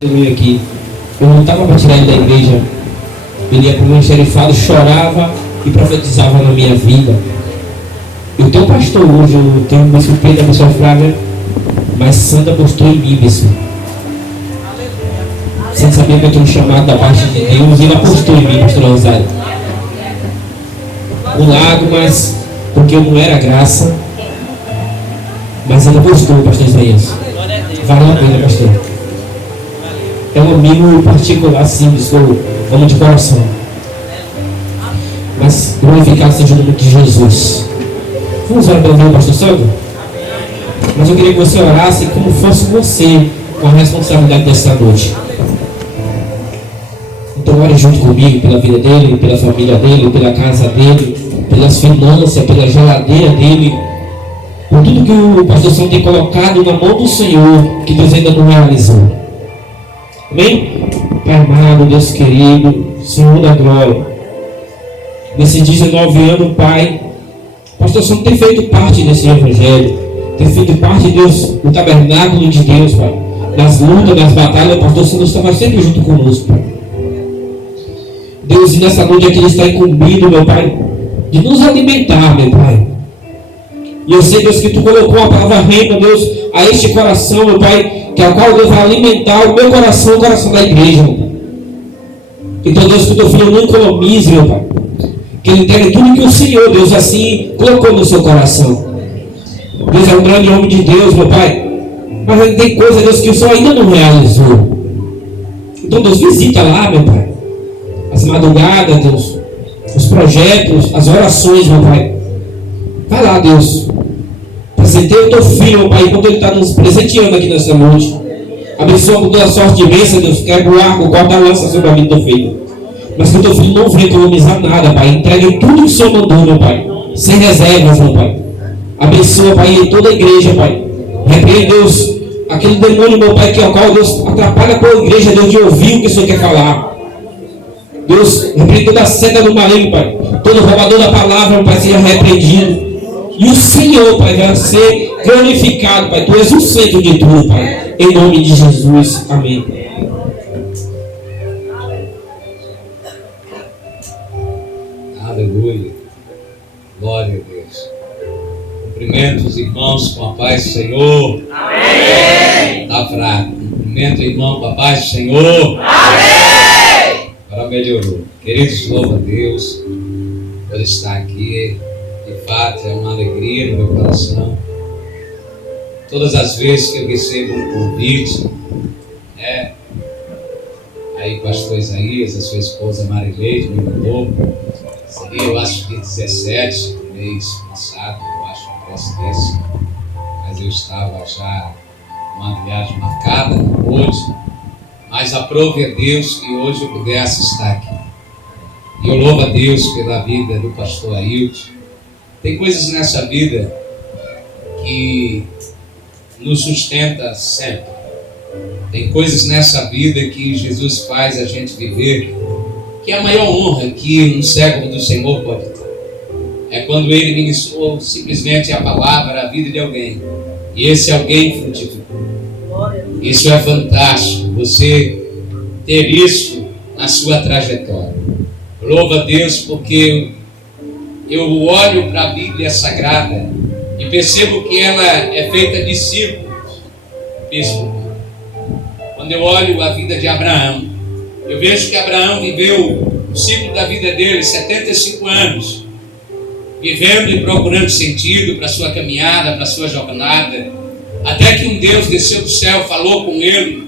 Aqui, eu não estava para tirar ele da igreja. Ele ia para o ministério, chorava e profetizava na minha vida. Eu tenho um pastor hoje, eu tenho um bispo Pedro, a pessoa Flávia, mas Santa apostou em mim, bispo. Sem saber que eu tenho um chamado da parte de Deus, e ele apostou em mim, pastor Rosário. Um lado, mas porque eu não era graça, mas ele apostou, pastor Isaías. Valeu a pena, pastor. É um amigo particular, simples, que eu amo de coração. Mas glorificado seja o nome de Jesus. Vamos orar pelo meu pastor Sandro? Mas eu queria que você orasse como fosse você com a responsabilidade dessa noite. Então ore junto comigo pela vida dele, pela família dele, pela casa dele, pelas finanças, pela geladeira dele, por tudo que o pastor Sandro tem colocado na mão do Senhor, que Deus ainda não realizou. Amém? Pai amado, Deus querido, Senhor da glória, nesses 19 anos, Pai, o pastor Sandro tem feito parte desse evangelho, tem feito parte, Deus, do tabernáculo de Deus, Pai. Nas lutas, nas batalhas, o pastor Sandro estava sempre junto conosco, Pai. Deus, e nessa noite aqui ele está incumbido, meu Pai, de nos alimentar, meu Pai. E eu sei, Deus, que Tu colocou a palavra rema, Deus, a este coração, meu Pai, que a qual Deus vai alimentar o meu coração, o coração da igreja, meu Pai. Então, Deus, que o Teu filho não economize, meu Pai, que ele entregue tudo que o Senhor, Deus, assim colocou no seu coração. Deus é um grande homem de Deus, meu Pai, mas ele tem coisa, Deus, que o Senhor ainda não realizou. Então, Deus, visita lá, meu Pai, as madrugadas, Deus, os projetos, as orações, meu Pai. Vai lá, Deus. Presenteia o Teu filho, meu Pai, enquanto ele está nos presenteando aqui nessa noite. Abençoa com toda a sorte de bênção, Deus. Quebra o arco, guarda a lança sobre a vida do Teu filho. Mas que o Teu filho não venha economizar nada, Pai. Entregue tudo que o Senhor mandou, meu Pai. Sem reservas, meu Pai. Abençoa, Pai, em toda a igreja, Pai. Repreende, Deus, aquele demônio, meu Pai, que ao qual Deus atrapalha com a igreja, Deus, de ouvir o que o Senhor quer falar. Deus, repreende toda a seta do maligno, Pai. Todo roubador da palavra, meu Pai, seja repreendido. E o Senhor, Pai, vai ser glorificado, Pai. Tu és o centro de tudo, Pai. Em nome de Jesus. Amém. Aleluia. Glória a Deus. Cumprimento os irmãos com a paz do Senhor. Amém. Está fraco. Cumprimento o irmão com a paz do Senhor. Amém. Agora melhorou. Queridos, louva a Deus por estar aqui. De fato, é uma alegria no meu coração. Todas as vezes que eu recebo um convite, aí o pastor Isaías, a sua esposa Marileide me mandou, seria, eu acho que 17 do mês passado, eu acho que posso desse, mas eu estava já com uma viagem marcada, não pude, mas aprove a Deus que hoje eu pudesse estar aqui. E eu louvo a Deus pela vida do pastor Ailton. Tem coisas nessa vida que nos sustenta sempre. Tem coisas nessa vida que Jesus faz a gente viver, que é a maior honra que um servo do Senhor pode ter. É quando Ele ministrou simplesmente a palavra, a vida de alguém, e esse alguém frutificou. Isso é fantástico, você ter isso na sua trajetória. Louva a Deus, porque eu olho para a Bíblia Sagrada e percebo que ela é feita de ciclos. Quando eu olho a vida de Abraão, eu vejo que Abraão viveu o ciclo da vida dele, 75 anos, vivendo e procurando sentido para a sua caminhada, para a sua jornada, até que um Deus desceu do céu, falou com ele,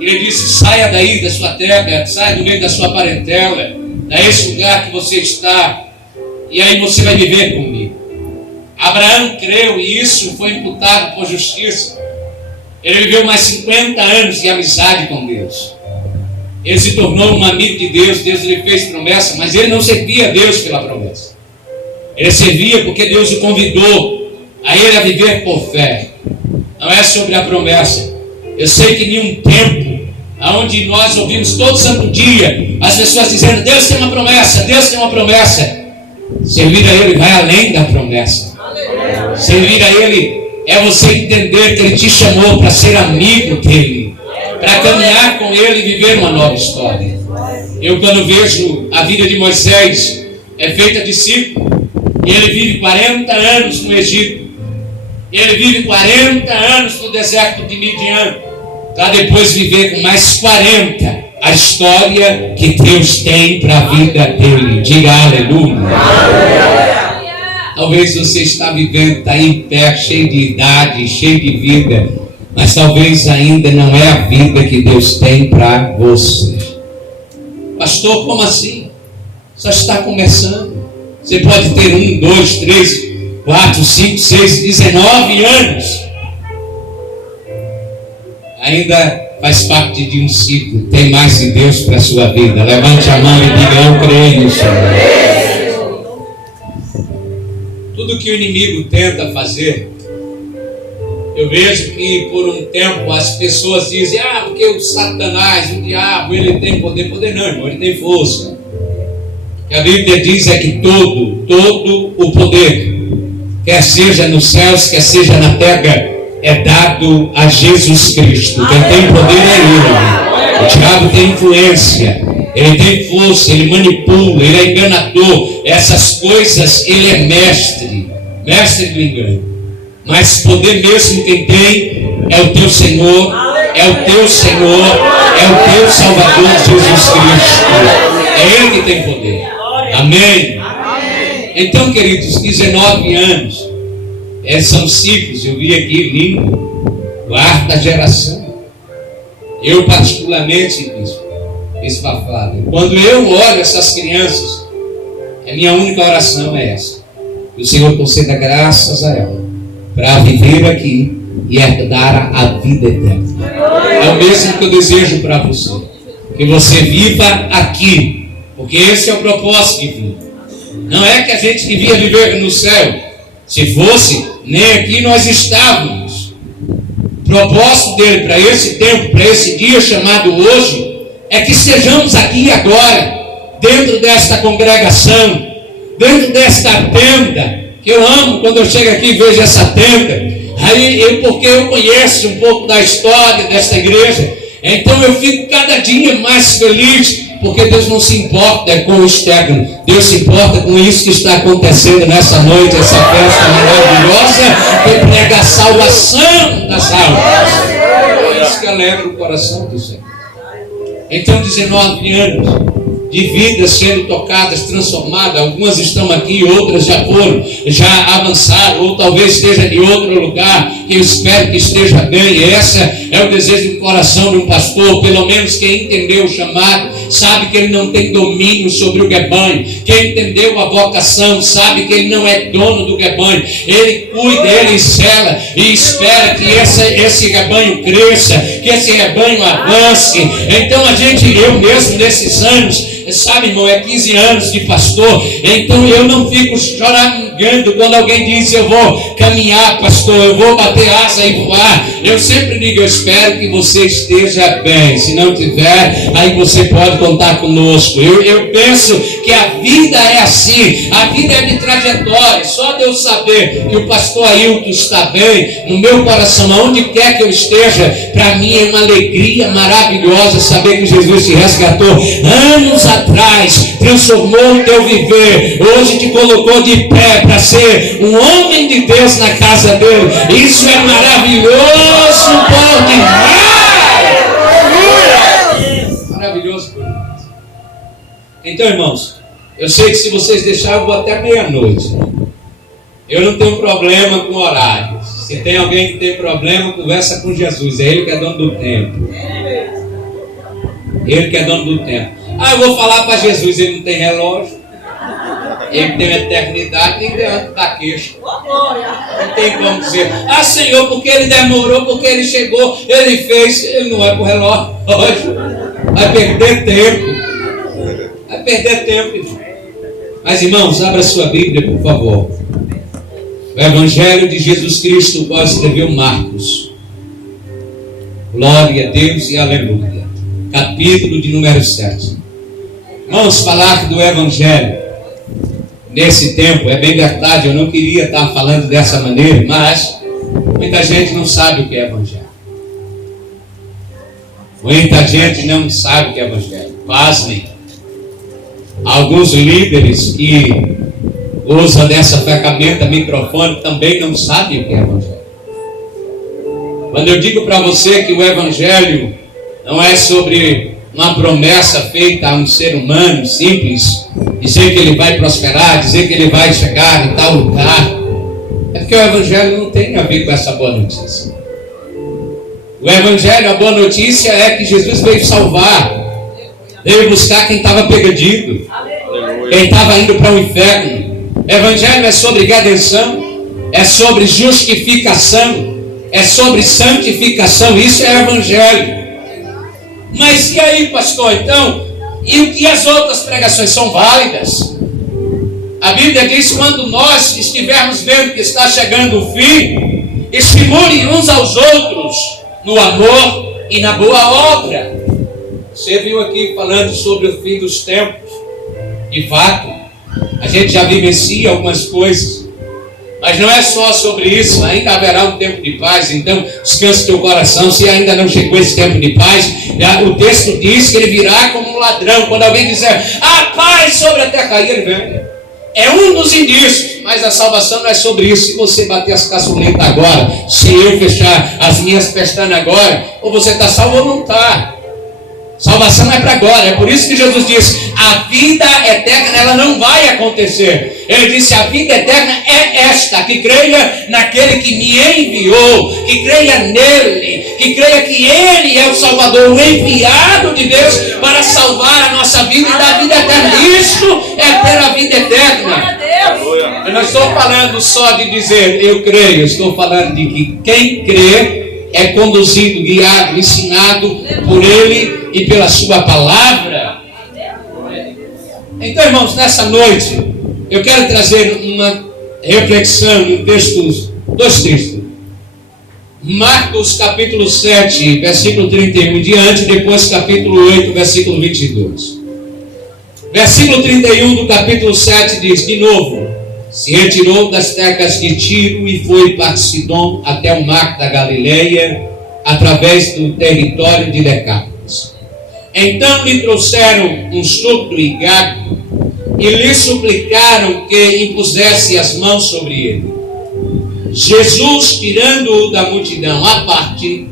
e ele disse: saia daí da sua terra, saia do meio da sua parentela, desse lugar que você está, e aí você vai viver comigo. Abraão creu e isso foi imputado por justiça. Ele viveu mais 50 anos de amizade com Deus. Ele se tornou um amigo de Deus. Deus lhe fez promessa, mas ele não servia a Deus pela promessa. Ele servia porque Deus o convidou a ele a viver por fé. Não é sobre a promessa. Eu sei que em um tempo onde nós ouvimos todo santo dia as pessoas dizendo: Deus tem uma promessa, Deus tem uma promessa. Servir a Ele vai além da promessa. Servir a Ele é você entender que Ele te chamou para ser amigo dEle. para caminhar com Ele e viver uma nova história. Eu, quando vejo a vida de Moisés, é feita de ciclo. Ele vive 40 anos no Egito. Ele vive 40 anos no deserto de Midian, para depois viver com mais 40 a história que Deus tem para a vida dele. Diga aleluia. Talvez você está vivendo, está aí em pé, cheio de idade, cheio de vida, mas talvez ainda não é a vida que Deus tem para você. Pastor, como assim? Só está começando. Você pode ter 1, 2, 3, 4, 5, 6, 19 anos. Ainda faz parte de um ciclo. Tem mais de Deus para a sua vida. Levante a mão e diga: eu creio no Senhor. Tudo que o inimigo tenta fazer, eu vejo que por um tempo as pessoas dizem: porque o Satanás, o diabo, ele tem poder. Poder não, irmão, ele tem força. O que a Bíblia diz é que todo o poder, quer seja nos céus, quer seja na terra, é dado a Jesus Cristo. Quem tem poder é Ele. O diabo tem influência, ele tem força, ele manipula, ele é enganador. Essas coisas ele é mestre do engano. Mas poder mesmo quem tem é o teu Senhor, é o teu Senhor, é o teu Salvador Jesus Cristo. É Ele que tem poder. Amém? Então, queridos, 19 anos são ciclos. Eu vi aqui lindo, quarta geração. Eu particularmente, Flávio, quando eu olho essas crianças, a minha única oração é essa: que o Senhor conceda graças a ela para viver aqui e herdar a vida eterna. É o mesmo que eu desejo para você, que você viva aqui, porque esse é o propósito de vida. Não é que a gente devia viver no céu. Se fosse, nem aqui nós estávamos. O propósito dele para esse tempo, para esse dia chamado hoje, é que estejamos aqui agora, dentro desta congregação, dentro desta tenda, que eu amo quando eu chego aqui e vejo essa tenda. Porque eu conheço um pouco da história desta igreja, então eu fico cada dia mais feliz, porque Deus não se importa com o externo, Deus se importa com isso que está acontecendo nessa noite, essa festa maravilhosa que prega a salvação das almas. É isso que alegra o coração do Senhor. Então, 19 anos de vidas sendo tocadas, transformadas. Algumas estão aqui, outras já avançaram, ou talvez esteja em outro lugar, que eu espero que esteja bem. Esse é o desejo do coração de um pastor. Pelo menos quem entendeu o chamado, sabe que ele não tem domínio sobre o rebanho. Quem entendeu a vocação, sabe que ele não é dono do rebanho. Ele cuida, ele zela e espera que esse rebanho cresça, que esse rebanho avance. Então eu mesmo nesses anos, sabe, irmão, é 15 anos de pastor, então eu não fico choramingando quando alguém diz: eu vou caminhar, pastor, eu vou bater asa e voar. Eu sempre digo: eu espero que você esteja bem. Se não tiver, aí você pode contar conosco. Eu penso que a vida é assim, a vida é de trajetória. Só de eu saber que o pastor Ailton está bem, no meu coração, aonde quer que eu esteja, para mim é uma alegria maravilhosa saber que Jesus te resgatou anos atrás, transformou o teu viver, hoje te colocou de pé para ser um homem de Deus na casa dele. Isso é maravilhoso por demais. Maravilhoso por demais. Então, irmãos, eu sei que se vocês deixarem, eu vou até meia-noite. Eu não tenho problema com horários. Se tem alguém que tem problema, conversa com Jesus. É Ele que é dono do tempo. Ele que é dono do tempo. Eu vou falar para Jesus: ele não tem relógio, ele tem eternidade, nem diante da queixa. Não tem como dizer: Senhor, porque ele demorou, porque ele chegou, ele fez. Ele não é para o relógio, vai perder tempo. Vai perder tempo, irmão. Mas, irmãos, abra sua Bíblia, por favor. O Evangelho de Jesus Cristo, o qual escreveu Marcos. Glória a Deus e aleluia. Capítulo de número 7. Irmãos, falar do Evangelho nesse tempo é bem verdade. Eu não queria estar falando dessa maneira, mas muita gente não sabe o que é Evangelho. Muita gente não sabe o que é evangelho. Pasmem. Alguns líderes que usam dessa ferramenta microfone também não sabem o que é evangelho. Quando eu digo para você que o evangelho não é sobre uma promessa feita a um ser humano simples, dizer que ele vai prosperar, dizer que ele vai chegar em tal lugar, é porque o evangelho não tem a ver com essa boa notícia. O evangelho, a boa notícia é que Jesus veio salvar, veio buscar quem estava perdido, quem estava indo para o inferno. O evangelho é sobre redenção, é sobre justificação, é sobre santificação. Isso é evangelho. Mas e aí, pastor? Então, e as outras pregações são válidas? A Bíblia diz: quando nós estivermos vendo que está chegando o fim, estimulem uns aos outros no amor e na boa obra. Você viu aqui falando sobre o fim dos tempos. De fato, a gente já vivencia algumas coisas, mas não é só sobre isso. Ainda haverá um tempo de paz. Então descanse teu coração. Se ainda não chegou esse tempo de paz, o texto diz que ele virá como um ladrão. Quando alguém dizer: a paz sobre a terra, aí ele vem. É um dos indícios, mas a salvação não é sobre isso. Se você bater as caçuletas agora, se eu fechar as minhas pestanas agora, ou você está salvo ou não está. Salvação é para agora. É por isso que Jesus diz: a vida eterna, ela não vai acontecer. Ele disse: a vida eterna é esta, que creia naquele que me enviou, que creia nele, que creia que ele é o Salvador, o enviado de Deus para salvar a nossa vida e dar a vida eterna. Isso é ter a vida eterna. Eu não estou falando só de dizer eu creio, eu estou falando de que quem crê é conduzido, guiado, ensinado por ele e pela sua palavra. Então, irmãos, nessa noite eu quero trazer uma reflexão em textos, dois textos. Marcos capítulo 7, versículo 31 em diante, depois capítulo 8, versículo 22. Versículo 31 do capítulo 7 diz: de novo, se retirou das terras de Tiro e foi para Sidom até o mar da Galileia, através do território de Decápolis. Então lhe trouxeram um surdo e gago e lhe suplicaram que impusesse as mãos sobre ele. Jesus, tirando-o da multidão à parte,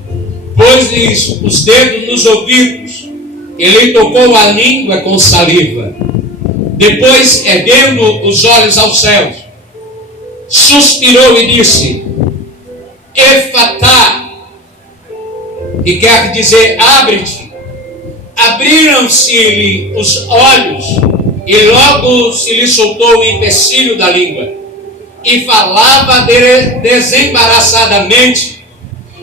pôs-lhes os dedos nos ouvidos, ele tocou a língua com saliva. Depois, erguendo os olhos aos céus, suspirou e disse: Efatá, que quer dizer abre-te. Abriram-se-lhe os olhos e logo se lhe soltou o empecilho da língua e falava desembaraçadamente,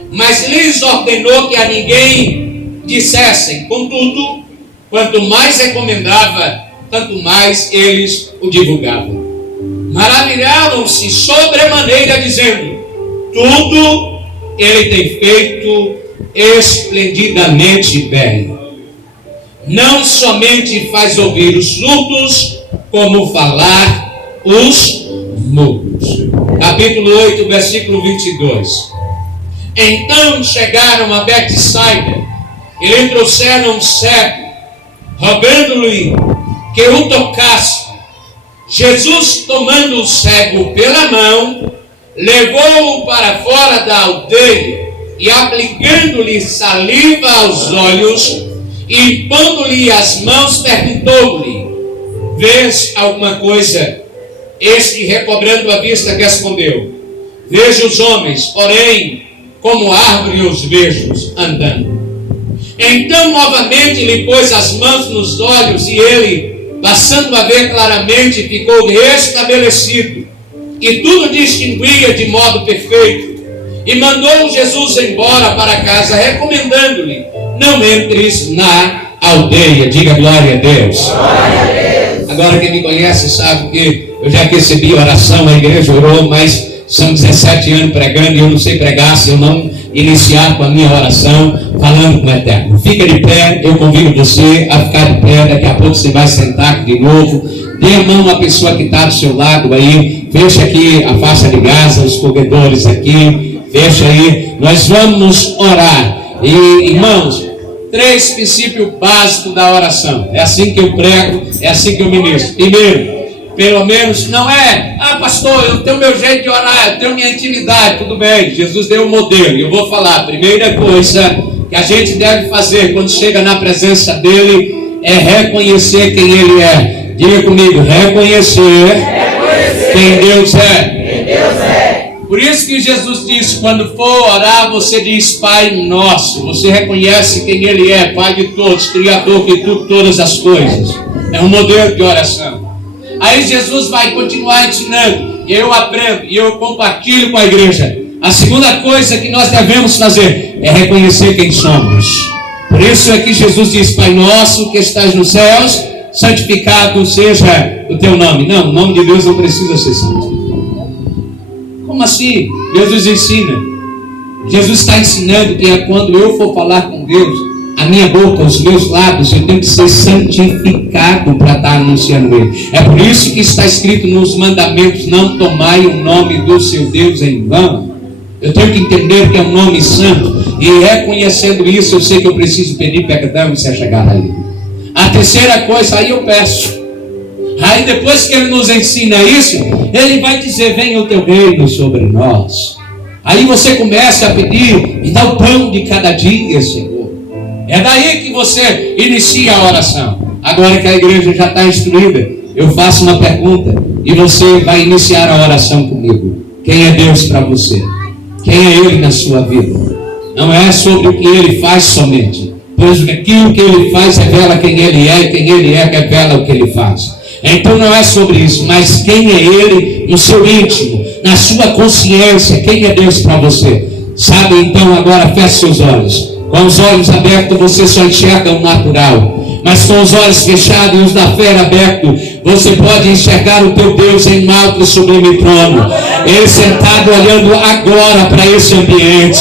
mas lhes ordenou que a ninguém dissessem. Contudo, quanto mais recomendava, tanto mais eles o divulgavam. Maravilhavam-se sobremaneira, dizendo: tudo ele tem feito esplendidamente bem. Não somente faz ouvir os surdos, como falar os mudos. Capítulo 8, versículo 22. Então chegaram a Betsaida e lhe trouxeram um cego, rogando-lhe que o tocasse. Jesus, tomando o cego pela mão, levou-o para fora da aldeia e, aplicando-lhe saliva aos olhos e pondo-lhe as mãos, perguntou-lhe: vês alguma coisa? Este, recobrando a vista, respondeu: vejo os homens, porém como árvore os vejo andando. Então novamente lhe pôs as mãos nos olhos e ele, passando a ver claramente, ficou restabelecido e tudo distinguia de modo perfeito. E mandou Jesus embora para casa, recomendando-lhe: não entres na aldeia. Diga glória a Deus. Glória a Deus. Agora quem me conhece sabe que eu já recebi oração, a igreja orou, mas são 17 anos pregando e eu não sei pregar se eu não iniciar com a minha oração falando com o Eterno. Fica de pé, eu convido você a ficar de pé, daqui a pouco você vai sentar de novo. Dê a mão à pessoa que está do seu lado aí, fecha aqui a faixa de Gaza, os corredores aqui, fecha aí, nós vamos orar. E irmãos, 3 princípios básicos da oração. É assim que eu prego, é assim que eu ministro. Primeiro, pelo menos, não é, pastor, eu tenho meu jeito de orar, eu tenho minha intimidade, tudo bem. Jesus deu um modelo, e eu vou falar. A primeira coisa que a gente deve fazer quando chega na presença dele é reconhecer quem ele é. Diga comigo, reconhecer quem Deus é. Por isso que Jesus disse, quando for orar, você diz Pai Nosso. Você reconhece quem ele é, Pai de todos, Criador de tudo, todas as coisas. É um modelo de oração. Aí Jesus vai continuar ensinando, e eu aprendo, e eu compartilho com a igreja. A segunda coisa que nós devemos fazer é reconhecer quem somos. Por isso é que Jesus diz, Pai Nosso que estás nos céus, santificado seja o teu nome. Não, o nome de Deus não precisa ser santo. Como assim? Deus nos ensina. Jesus está ensinando que quando eu for falar com Deus, a minha boca, os meus lábios, eu tenho que ser santificado para estar anunciando ele. É por isso que está escrito nos mandamentos, não tomai o nome do seu Deus em vão. Eu tenho que entender que é um nome santo, e reconhecendo isso, eu sei que eu preciso pedir perdão e se achegar a ele. A terceira coisa, aí eu peço. Aí depois que ele nos ensina isso, ele vai dizer, venha o teu reino sobre nós. Aí você começa a pedir, me dá o pão de cada dia, Senhor. É daí que você inicia a oração. Agora que a igreja já está instruída, eu faço uma pergunta, e você vai iniciar a oração comigo. Quem é Deus para você? Quem é ele na sua vida? Não é sobre o que ele faz somente, pois aquilo que ele faz revela quem ele é, e quem ele é revela o que ele faz. Então não é sobre isso, mas quem é ele no seu íntimo, na sua consciência, quem é Deus para você? Sabe, então agora feche seus olhos. Com os olhos abertos você só enxerga o natural, mas com os olhos fechados e os da fé abertos, você pode enxergar o teu Deus em um alto e sublime trono. Ele sentado olhando agora para esse ambiente.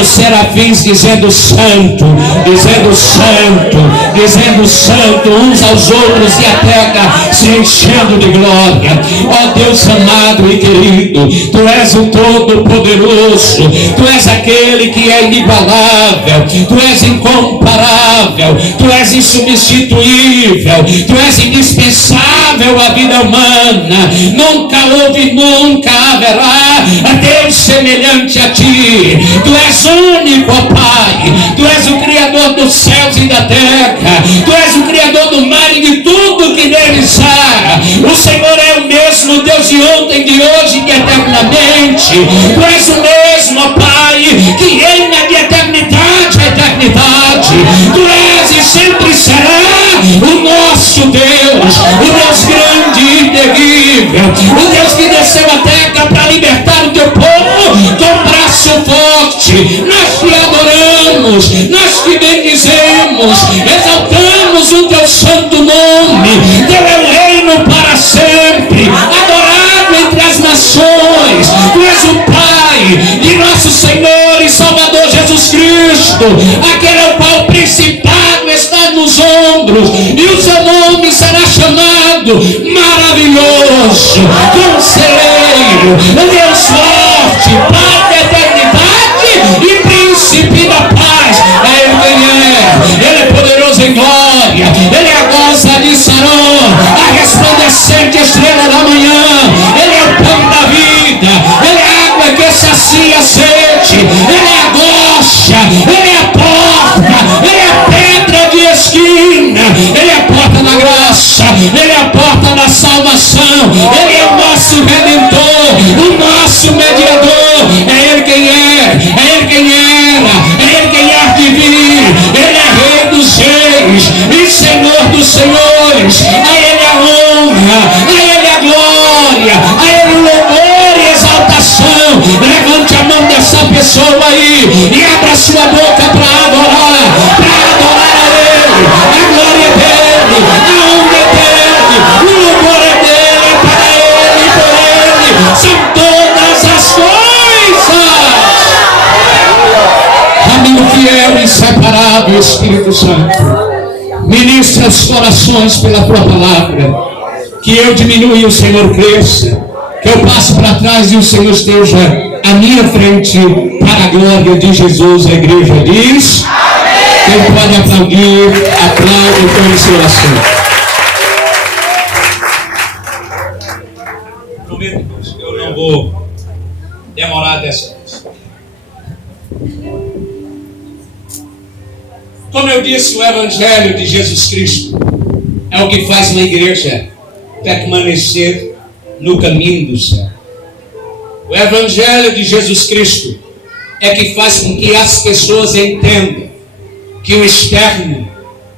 Os serafins dizendo santo, dizendo santo, dizendo santo, uns aos outros, e a terra se enchendo de glória. Ó Deus amado e querido, Tu és o Todo-Poderoso, Tu és aquele que é inigualável, Tu és incomparável, Tu és insubstituível, Tu és indispensável à vida humana. Nunca houve, nunca haverá Deus semelhante a Ti. Tu és único, ó Pai. Tu és o Criador dos céus e da terra. Tu és o Criador do mar e de tudo que neles há. O Senhor é o mesmo Deus de ontem, de hoje e de eternamente. Tu és o mesmo, ó Pai, que reina de eternidade a eternidade. Tu és e sempre será o nosso Deus, o Deus grande e terrível, o Deus que desceu a terra para libertar o teu povo com braço forte. Nós te adoramos, nós te bendizemos, exaltamos o teu santo nome. Teu é o reino para sempre, adorado entre as nações. Tu és o Pai de nosso Senhor e Salvador Jesus Cristo, aquele ao qual o principado está nos ombros, e o seu nome será chamado Maravilhoso, Conselheiro, Deus Forte, Pai da eternidade e Príncipe da paz. É Ele quem é. Ele é poderoso em glória, Ele é a goza de Sarão, a resplandecente estrela da manhã. Ele é o pão da vida, Ele é a água que sacia a sede, Ele é a gocha, Ele é a porta, Ele é a pedra de esquina, Ele é a porta da graça, Ele é a porta da salvação, Ele é o nosso redentor, o nosso mediador. É Ele quem é Ele quem era, é Ele quem há de vir. Ele é Rei dos reis e Senhor dos senhores. A Ele a honra, a Ele a glória, a Ele o louvor e exaltação. Levante a mão dessa pessoa aí e abra sua boca para adorar a Ele. A glória é dele, a honra é dele, o louvor é dele, é para Ele e por Ele são todas as coisas. Amigo fiel e inseparável, Espírito Santo, ministra os corações pela tua palavra. Que eu diminua e o Senhor cresça, que eu passe para trás e o Senhor esteja à minha frente, para a glória de Jesus. A igreja diz amém. Quem pode aplaudir, aplaude com o seu assento. Prometo, irmãos, que eu não vou demorar dessa vez. Como eu disse, o Evangelho de Jesus Cristo é o que faz uma igreja permanecer no caminho do céu. O Evangelho de Jesus Cristo é que faz com que as pessoas entendam que o externo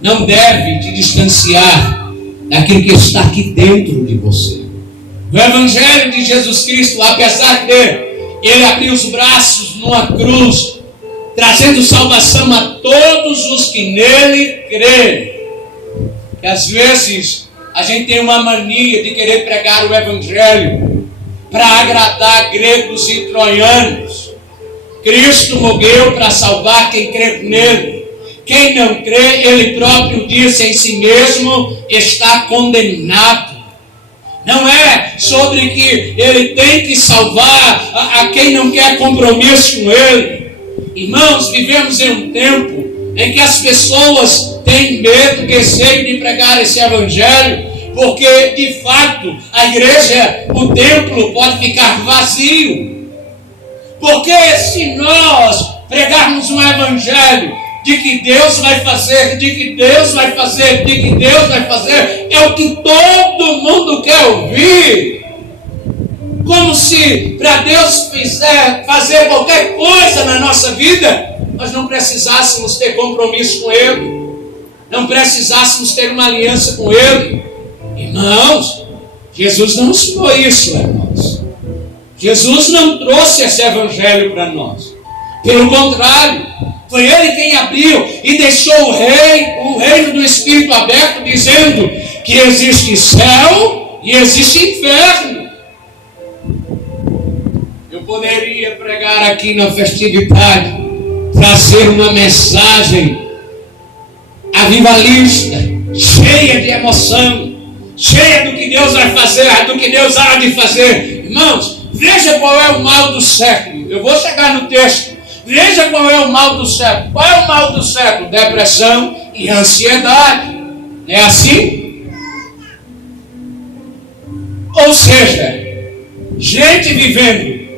não deve te distanciar daquilo que está aqui dentro de você. O Evangelho de Jesus Cristo, apesar de ele abrir os braços numa cruz, trazendo salvação a todos os que nele creem. E às vezes a gente tem uma mania de querer pregar o Evangelho para agradar gregos e troianos. Cristo morreu para salvar quem crê nele. Quem não crê, ele próprio disse em si mesmo, está condenado. Não é sobre que ele tem que salvar a quem não quer compromisso com ele. Irmãos, vivemos em um tempo em que as pessoas têm medo, receio de pregar esse Evangelho, porque de fato a igreja, o templo pode ficar vazio. Porque se nós pregarmos um Evangelho de que Deus vai fazer, de que Deus vai fazer, de que Deus vai fazer, é o que todo mundo quer ouvir. Como se para Deus fazer qualquer coisa na nossa vida, nós não precisássemos ter compromisso com Ele, não precisássemos ter uma aliança com Ele. Irmãos, Jesus não ensinou isso, irmãos. Jesus não trouxe esse Evangelho para nós. Pelo contrário, foi Ele quem abriu e deixou o reino do Espírito aberto, dizendo que existe céu e existe inferno. Eu poderia pregar aqui na festividade, trazer uma mensagem avivalista, cheia de emoção, cheia do que Deus vai fazer, do que Deus há de fazer. Irmãos, veja qual é o mal do século. Eu vou chegar no texto. Veja qual é o mal do século. Qual é o mal do século? Depressão e ansiedade. Não é assim? Ou seja, gente vivendo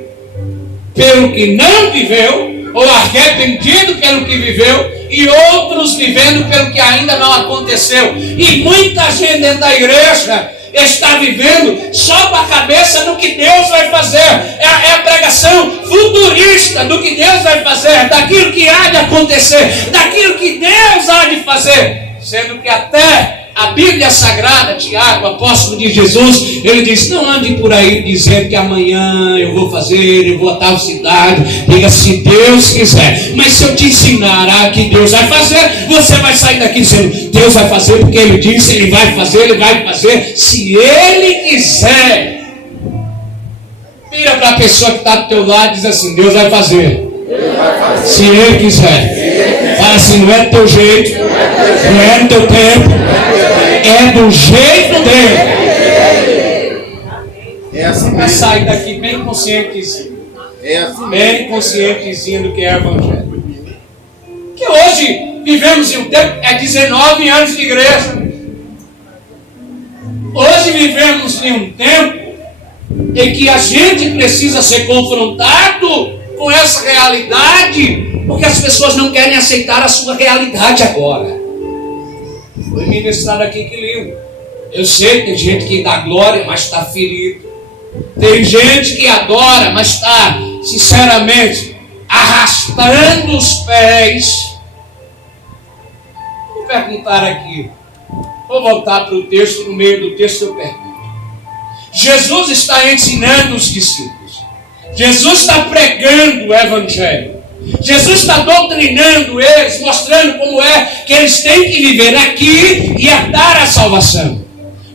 pelo que não viveu, ou arrependido pelo que viveu, e outros vivendo pelo que ainda não aconteceu. E muita gente dentro da igreja está vivendo só com a cabeça no que Deus vai fazer. É a pregação futurista do que Deus vai fazer, daquilo que há de acontecer, daquilo que Deus há de fazer. Sendo que até a Bíblia Sagrada, Tiago, apóstolo de Jesus, ele diz: não ande por aí dizendo que amanhã eu vou fazer, eu vou a tal cidade. Diga, se Deus quiser. Mas se eu te ensinar a que Deus vai fazer, você vai sair daqui dizendo: Deus vai fazer porque Ele disse, Ele vai fazer, se Ele quiser. Vira para a pessoa que está do teu lado e diz assim: Deus vai fazer. Se Ele quiser. Fala assim: não é do teu jeito, não é no teu tempo, é do jeito dele. É assim Vai sair daqui bem conscientezinho. Bem conscientezinho do que é o Evangelho. Que hoje vivemos em um tempo, é 19 anos de igreja. Hoje vivemos em um tempo em que a gente precisa ser confrontado com essa realidade, porque as pessoas não querem aceitar a sua realidade agora. Foi ministrado aqui, que lindo. Eu sei que tem gente que dá glória, mas está ferido. Tem gente que adora, mas está, sinceramente, arrastando os pés. Vou perguntar aqui. Vou voltar para o texto, no meio do texto eu pergunto. Jesus está ensinando os discípulos. Jesus está pregando o Evangelho. Jesus está doutrinando eles, mostrando como é que eles têm que viver aqui e herdar a salvação.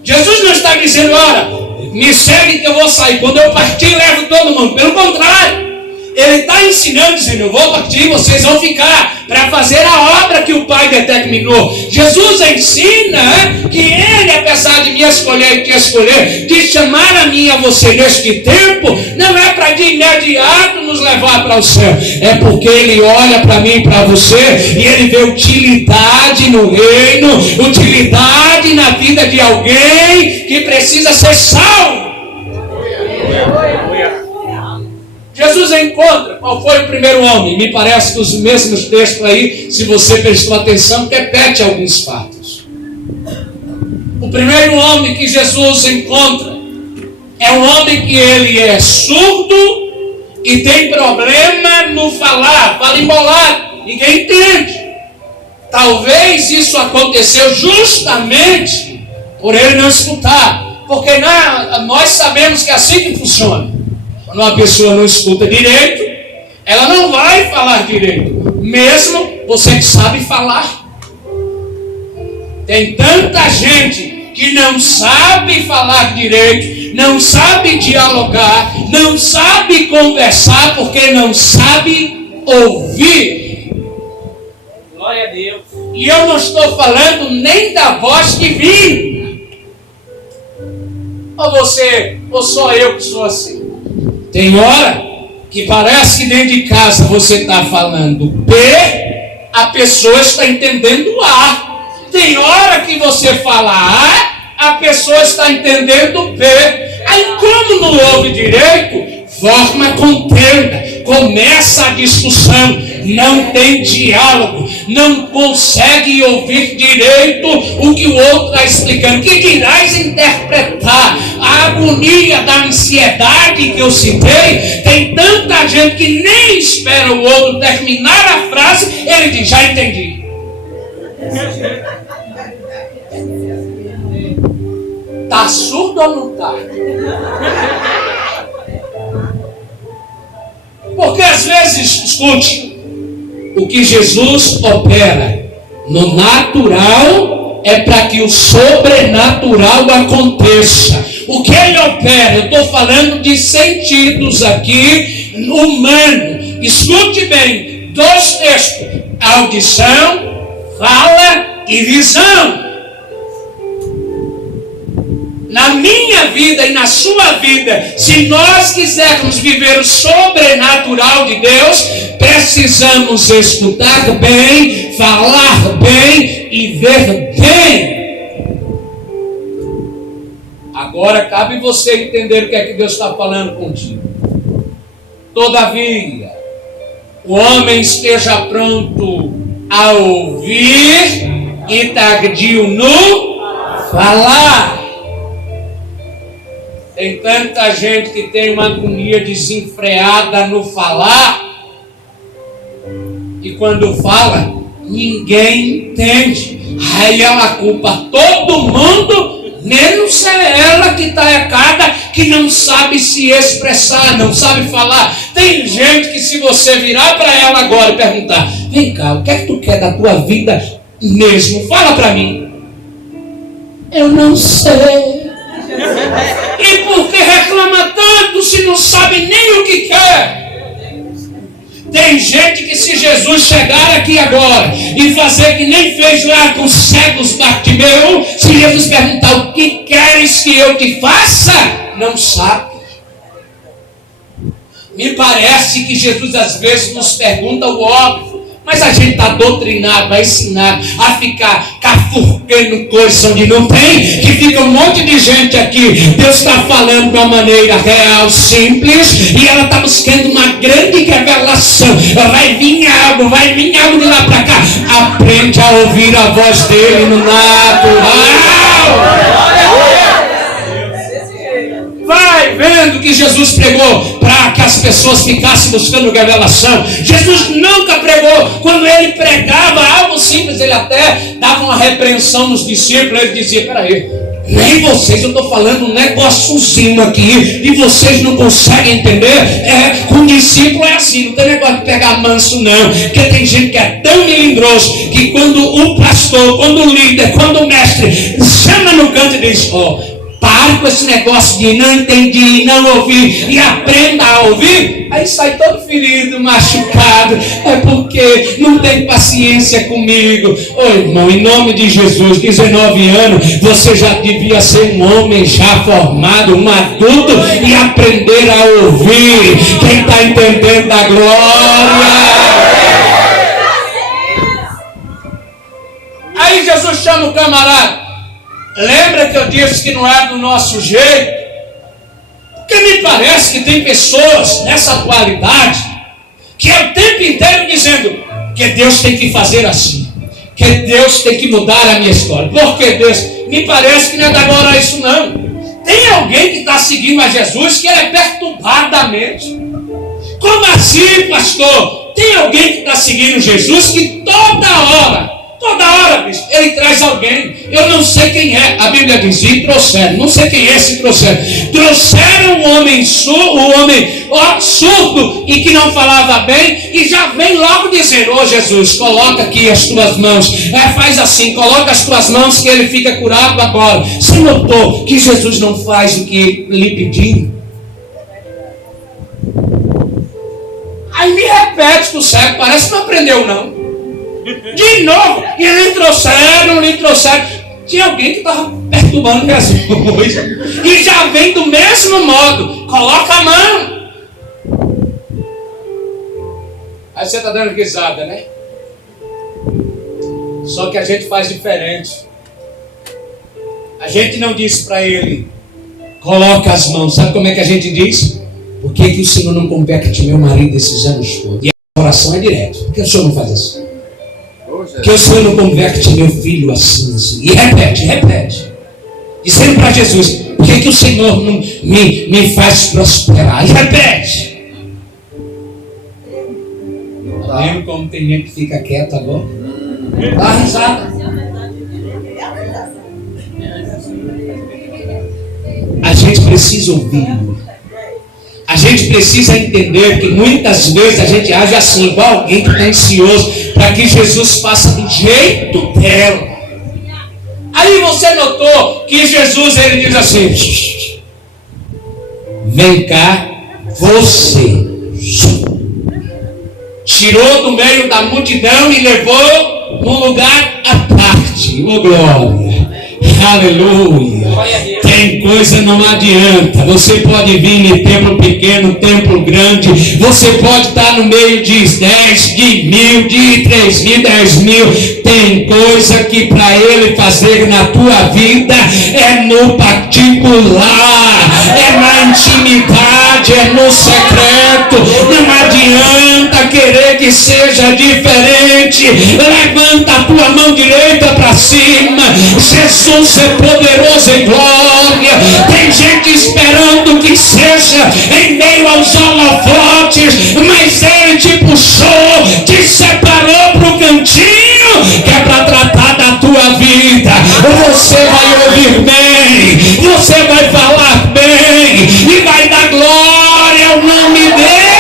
Jesus não está dizendo: olha, me segue que eu vou sair. Quando eu partir, levo todo mundo. Pelo contrário, Ele está ensinando, dizendo, eu vou partir, vocês vão ficar para fazer a obra que o Pai determinou. Jesus ensina que Ele, apesar de me escolher e te escolher, de chamar a mim e a você neste tempo, não é para de imediato nos levar para o céu. É porque Ele olha para mim e para você e Ele vê utilidade no reino, utilidade na vida de alguém que precisa ser salvo. Jesus encontra, qual foi o primeiro homem? Me parece que os mesmos textos aí, se você prestou atenção, repete alguns fatos. O primeiro homem que Jesus encontra é um homem que ele é surdo e tem problema no falar, fala embolado, ninguém entende. Talvez isso aconteceu justamente por ele não escutar, porque nós sabemos que é assim que funciona. Quando uma pessoa não escuta direito, ela não vai falar direito, mesmo você que sabe falar. Tem tanta gente que não sabe falar direito, não sabe dialogar, não sabe conversar, porque não sabe ouvir. Glória a Deus. E eu não estou falando nem da voz divina. Ou só eu que sou assim? Tem hora que parece que dentro de casa você está falando B, a pessoa está entendendo A. Tem hora que você fala A pessoa está entendendo B. Aí como não ouve direito, forma contenda, começa a discussão, não tem diálogo, não consegue ouvir direito o que o outro está explicando. Que dirás interpretar? A agonia da ansiedade que eu citei, tem tanta gente que nem espera o outro terminar a frase, ele diz, já entendi. Está surdo ou não está? Porque às vezes, escute, o que Jesus opera no natural é para que o sobrenatural aconteça. O que ele opera, eu estou falando de sentidos aqui, humano. Escute bem, 2 textos, audição, fala e visão. Na minha vida e na sua vida, se nós quisermos viver o sobrenatural de Deus, precisamos escutar bem, falar bem e ver bem. Agora cabe você entender o que é que Deus está falando contigo. Todavia, o homem esteja pronto a ouvir e tardio no falar. Tem tanta gente que tem uma agonia desenfreada no falar, e quando fala, ninguém entende. Aí ela culpa todo mundo, menos ela que está errada, que não sabe se expressar, não sabe falar. Tem gente que, se você virar para ela agora e perguntar, vem cá, o que é que tu quer da tua vida mesmo? Fala para mim. Eu não sei. E por que reclama tanto se não sabe nem o que quer? Tem gente que, se Jesus chegar aqui agora e fazer que nem fez lá com os cegos Bartimeu, se Jesus perguntar o que queres que eu te faça, não sabe. Me parece que Jesus às vezes nos pergunta o óbvio, mas a gente está doutrinado, ensinado a ficar cafurcando coisa onde não tem, que fica um monte de gente aqui. Deus está falando de uma maneira real, simples, e ela está buscando uma grande revelação. Vai vir algo de lá para cá. Aprende a ouvir a voz dele no natural. Vai vendo que Jesus pregou para que as pessoas ficassem buscando revelação. Jesus nunca pregou. Quando ele pregava algo simples, ele até dava uma repreensão nos discípulos. Ele dizia, peraí, nem vocês, eu estou falando um negóciozinho aqui e vocês não conseguem entender? Com discípulo é assim, não tem negócio de pegar manso não, porque tem gente que é tão melindroso que quando o pastor, quando o líder, quando o mestre chama no canto e diz, para Pare com esse negócio de não entendi, não ouvi, e aprenda a ouvir. Aí sai todo ferido, machucado. É porque não tem paciência comigo. Ô irmão, em nome de Jesus, 19 anos, você já devia ser um homem já formado, um adulto, e aprender a ouvir. Quem está entendendo da glória? Aí Jesus chama o camarada. Lembra que eu disse que não é do nosso jeito? Porque me parece que tem pessoas nessa atualidade que é o tempo inteiro dizendo que Deus tem que fazer assim, que Deus tem que mudar a minha história. Por que Deus? Me parece que não é da agora isso não. Tem alguém que está seguindo a Jesus que ele é perturbado da mente. Como assim, pastor? Tem alguém que está seguindo Jesus que toda hora, bicho, ele traz alguém. Eu não sei quem é. A Bíblia diz, e trouxeram. Não sei quem é esse trouxeram. Trouxeram um homem surdo e que não falava bem, e já vem logo dizendo, ô Jesus, coloca aqui as tuas mãos. Faz assim, coloca as tuas mãos que ele fica curado agora. Você notou que Jesus não faz o que lhe pediram? Aí me repete que o cego parece que não aprendeu não. De novo, e lhe trouxeram. Tinha alguém que estava perturbando Jesus. E já vem do mesmo modo. Coloca a mão. Aí você está dando risada, né? Só que a gente faz diferente. A gente não diz para ele, coloca as mãos. Sabe como é que a gente diz? Por que o Senhor não converte meu marido esses anos todos? E a oração é direta. Por que o Senhor não faz assim? Que o Senhor não converte meu filho assim. E repete. Dizendo para Jesus, por que o Senhor não me faz prosperar? E repete. Tá vendo como tem gente que fica quieto agora? Dá risada. A gente precisa ouvir. A gente precisa entender que muitas vezes a gente age assim, igual alguém que está ansioso para que Jesus faça do jeito dela. Aí você notou que Jesus, ele diz assim, vem cá, você. Tirou do meio da multidão e levou num lugar à parte. Oh glória, aleluia. Tem coisa não adianta. Você pode vir em templo pequeno, templo grande. Você pode estar no meio de 10, de 1000, de 3000, 10.000. Tem coisa que para ele fazer na tua vida é no particular, é na intimidade, é no secreto. Não adianta querer que seja diferente. Levanta a tua mão direita para cima. Jesus é poderoso em glória. Tem gente esperando que seja em meio aos holofotes, mas ele te puxou, te separou para o cantinho, que é para tratar da tua vida. Você vai ouvir bem, você vai falar bem e vai dar glória ao nome dele.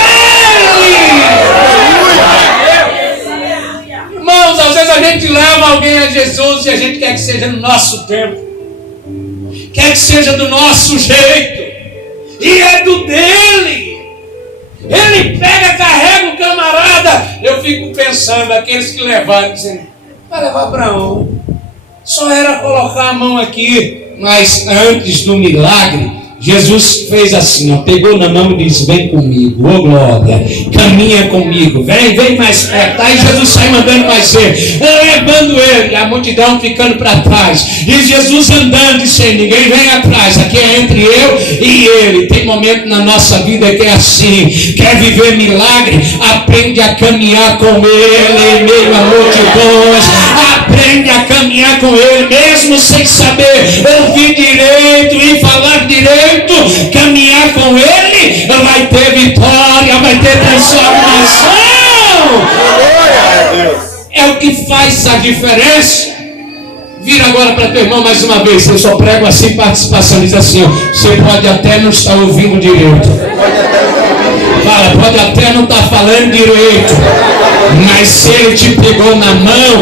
Irmãos, às vezes a gente leva alguém a Jesus e a gente quer que seja no nosso tempo, quer que seja do nosso jeito, e é do dele. Ele pega, carrega o camarada. Eu fico pensando, aqueles que levaram, dizendo, vai levar para onde? Só era colocar a mão aqui. Mas antes do milagre, Jesus fez assim, ó, pegou na mão e disse, vem comigo, ô glória, caminha comigo, vem mais perto. Aí Jesus sai mandando mais cedo, levando ele, a multidão ficando para trás, e Jesus andando e sem ninguém vem atrás. Aqui é entre eu e ele. Tem momento na nossa vida que é assim. Quer viver milagre? Aprende a caminhar com ele em meio a multidões. Aprende a caminhar com ele, mesmo sem saber ouvir direito e falar direito. Caminhar com ele, vai ter vitória, vai ter transformação. É o que faz a diferença. Vira agora para teu irmão mais uma vez. Eu só prego assim, participação. Diz assim, ó, você pode até não estar ouvindo direito. Fala, pode até não estar falando direito, mas se ele te pegou na mão,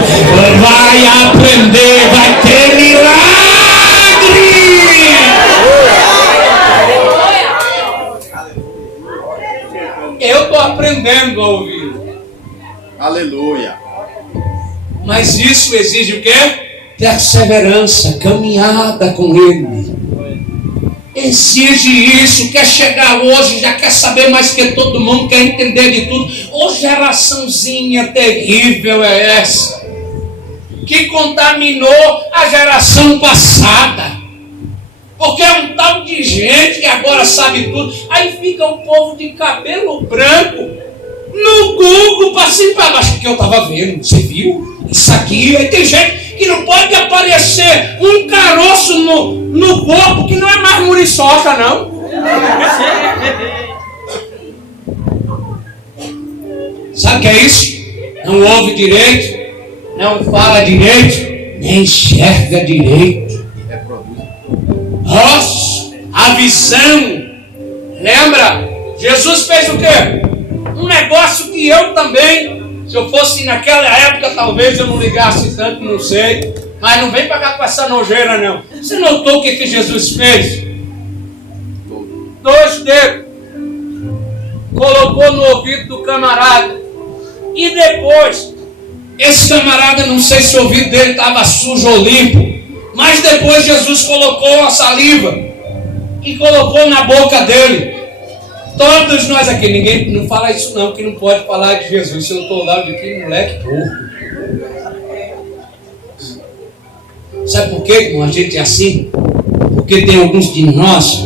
vai aprender, vai ter milagre. aprendendo a ouvir. Aleluia. Mas isso exige o quê? Perseverança, caminhada com Ele. Exige isso. Quer chegar hoje, já quer saber mais que todo mundo, quer entender de tudo. Ô geraçãozinha terrível é essa, que contaminou a geração passada. Porque é um tal de gente que agora sabe tudo. Aí fica o povo de cabelo branco no Google, para cima e para baixo. Porque eu estava vendo, você viu? Isso aqui. Aí tem gente que não pode aparecer um caroço no corpo, que não é mais muriçoca, não. Sabe o que é isso? Não ouve direito, não fala direito, nem enxerga direito. Nossa, a visão. Lembra? Jesus fez o quê? Um negócio que eu também, se eu fosse naquela época, talvez eu não ligasse tanto, não sei. Mas não vem pra cá com essa nojeira, não. Você notou o que Jesus fez? 2 dedos. Colocou no ouvido do camarada. E depois, esse camarada, não sei se o ouvido dele estava sujo ou limpo, mas depois Jesus colocou a saliva e colocou na boca dele. Todos nós aqui, ninguém não fala isso não, que não pode falar de Jesus. Se eu estou lá, eu digo, que moleque porco. Sabe por quê, irmão, a gente é assim? Porque tem alguns de nós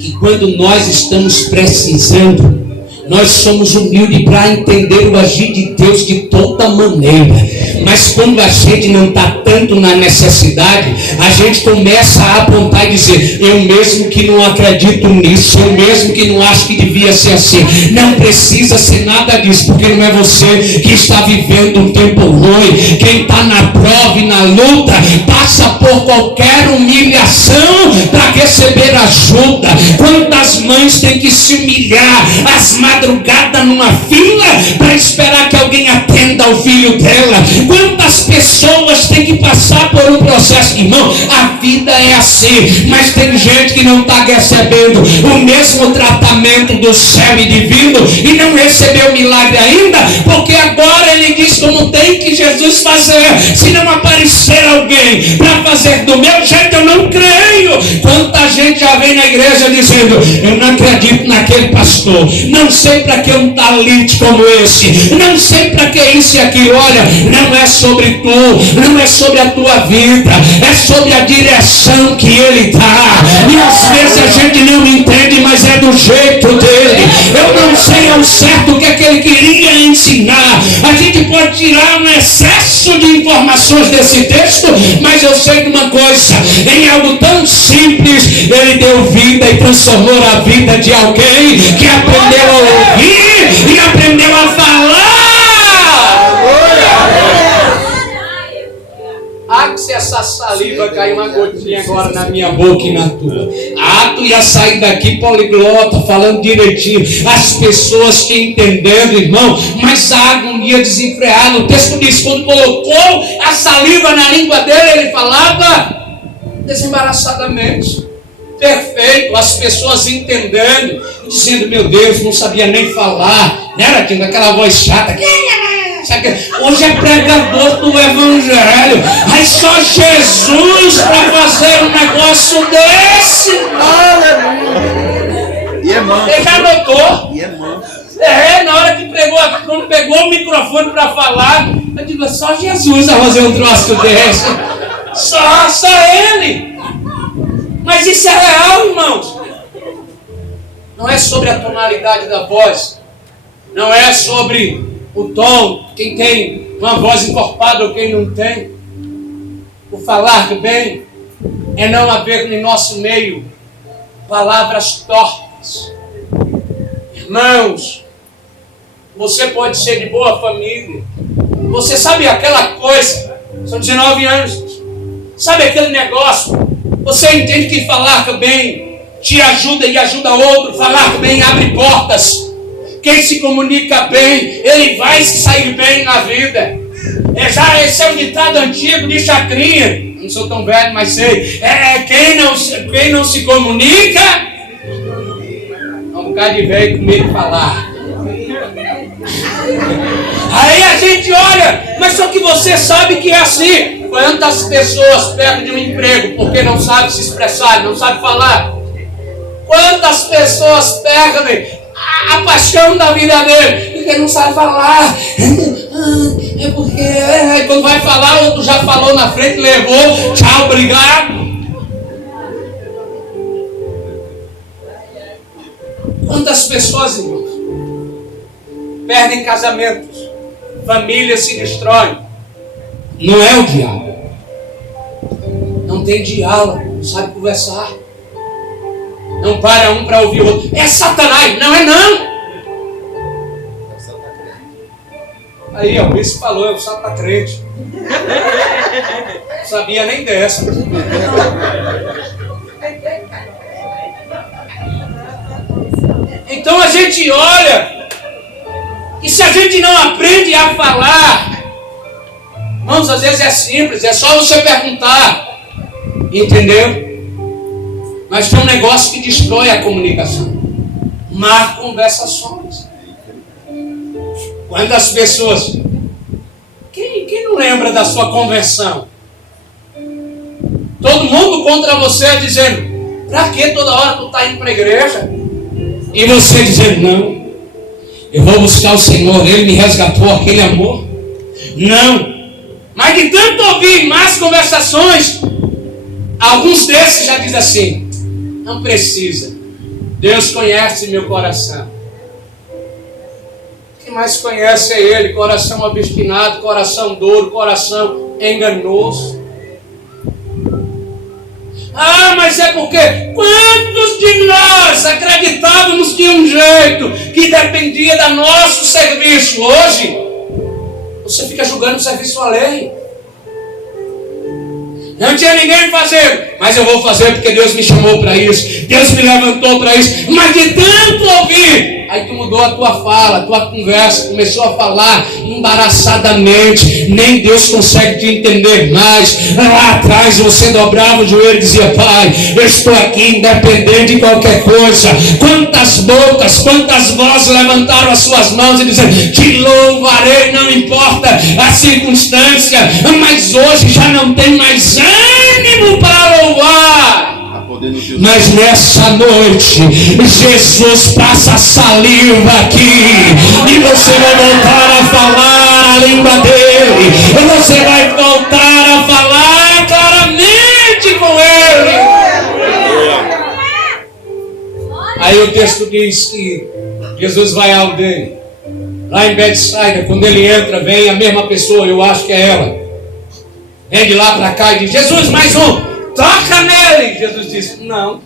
que quando nós estamos precisando, nós somos humildes para entender o agir de Deus de toda maneira. Mas quando a gente não está tanto na necessidade, a gente começa a apontar e dizer, eu mesmo que não acredito nisso, eu mesmo que não acho que devia ser assim. Não precisa ser nada disso, porque não é você que está vivendo um tempo ruim. Quem está na prova e na luta, passa por qualquer humilhação para receber ajuda. Quantas mães têm que se humilhar às madrugada numa fila para esperar que alguém atenda ao filho dela? Quantas pessoas têm que passar por um processo? Irmão, a vida é assim, mas tem gente que não está recebendo o mesmo tratamento do céu e divino e não recebeu o milagre ainda, porque agora ele diz como tem que Jesus fazer. Se não aparecer alguém para fazer do meu jeito, eu não creio. Quanta gente já vem na igreja dizendo, eu não acredito naquele pastor, não sei para que um talento como esse, não sei para que isso e aquilo. Olha, não é sobre tu, não é sobre a tua vida, é sobre a direção que ele dá. E às vezes a gente não entende, mas é do jeito dele. Eu não sei ao certo o que é que ele queria ensinar. A gente pode tirar um excesso de informações desse texto, mas eu sei de uma coisa, em algo tão simples, ele deu vida e transformou a vida de alguém que aprendeu a ouvir e aprendeu a falar. Se essa saliva cair uma gotinha agora na minha boca e na tua, tu ia sair daqui poliglota, falando direitinho, as pessoas que entendendo, irmão, mas a agonia desenfreada. O texto diz, quando colocou a saliva na língua dele, ele falava desembaraçadamente, perfeito, as pessoas entendendo, dizendo, meu Deus, não sabia nem falar, né, era aquela voz chata, hoje é pregador do evangelho, aí só Jesus para fazer um negócio desse. Aleluia. E é manso. Você já notou? E é manso. Na hora que quando pegou o microfone para falar, eu digo, só Jesus a fazer um troço desse. Só ele. Mas isso é real, irmãos. Não é sobre a tonalidade da voz, não é sobre o tom, quem tem uma voz encorpada ou quem não tem. O falar do bem é não haver em nosso meio palavras tortas. Irmãos, você pode ser de boa família. Você sabe aquela coisa, são 19 anos, sabe aquele negócio, você entende que falar do bem te ajuda e ajuda outro. Falar do bem abre portas. Quem se comunica bem, ele vai se sair bem na vida. Esse é um ditado antigo de chacrinha. Não sou tão velho, mas sei. Quem não se comunica, é um bocado de velho com medo de falar. Aí a gente olha, mas só que você sabe que é assim. Quantas pessoas perdem um emprego porque não sabe se expressar, não sabe falar? Quantas pessoas perdem a paixão da vida dele porque não sabe falar? É porque quando vai falar, o outro já falou na frente, levou, tchau, obrigado. Quantas pessoas, irmãos, perdem casamentos, famílias se destroem? Não é o diabo. Não tem diálogo, não sabe conversar. Não para um para ouvir o outro. É Satanás, não é não. Aí, ó, esse falou, é o Satanás crente. Não sabia nem dessa. Então a gente olha, e se a gente não aprende a falar, irmãos, às vezes é simples, é só você perguntar, entendeu? Mas tem um negócio que destrói a comunicação: má conversações. Quantas pessoas, quem não lembra da sua conversão? Todo mundo contra você dizendo: pra que toda hora tu está indo para a igreja? E você dizendo: não, eu vou buscar o Senhor, Ele me resgatou, aquele amor. Não, mas de tanto ouvir más conversações, alguns desses já dizem assim: não precisa, Deus conhece meu coração. Quem mais conhece é Ele, coração obstinado, coração duro, coração enganoso. Ah, mas é porque quantos de nós acreditávamos de um jeito que dependia do nosso serviço? Hoje, você fica julgando o serviço alheio. Não tinha ninguém fazendo, mas eu vou fazer porque Deus me chamou para isso, Deus me levantou para isso. Mas de tanto ouvir, aí tu mudou a tua fala, a tua conversa, começou a falar embaraçadamente, nem Deus consegue te entender mais. Lá atrás você dobrava o joelho e dizia: Pai, eu estou aqui independente de qualquer coisa. Quantas bocas, quantas vozes levantaram as suas mãos e disseram: te louvarei, não importa a circunstância. Mas hoje já não tem mais ânimo para louvar. Mas nessa noite Jesus passa saliva aqui e você vai voltar a falar a língua dele, e você vai voltar a falar claramente com ele. Aí o texto diz que Jesus vai à aldeia, lá em Betsaida. Quando ele entra, vem a mesma pessoa, eu acho que é ela, vem de lá para cá e diz: Jesus, mais um, toca nele. Jesus disse: não.